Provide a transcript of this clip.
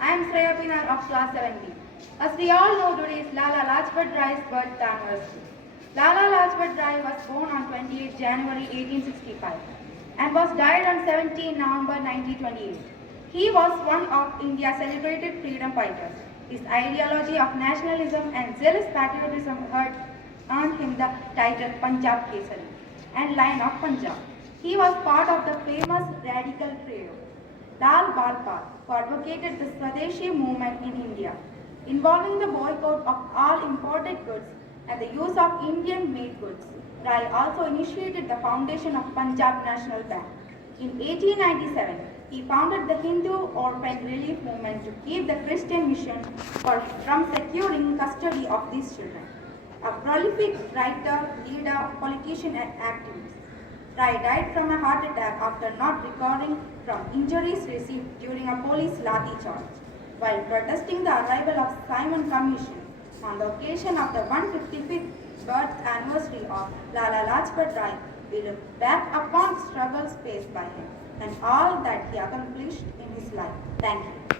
I am Shreya Pinar of class 7B. As we all know, today is Lala Lajpat Rai's birth anniversary. Lala Lajpat Rai was born on 28 January 1865 and was died on 17 November 1928. He was one of India's celebrated freedom fighters. His ideology of nationalism and zealous patriotism earned him the title Punjab Kesari and Lion of Punjab. He was part of the famous radical trio Lal Bal Pal, who advocated the Swadeshi movement in India, involving the boycott of all imported goods and the use of Indian-made goods. Rai also initiated the foundation of Punjab National Bank. In 1897, he founded the Hindu Orphan Relief Movement to keep the Christian mission from securing custody of these children. A prolific writer, leader, politician and activist, Rai died from a heart attack after not recovering from injuries received during a police lathi charge. While protesting the arrival of Simon Commission on the occasion of the 155th birth anniversary of Lala Lajpat Rai, we look back upon the struggles faced by him and all that he accomplished in his life. Thank you.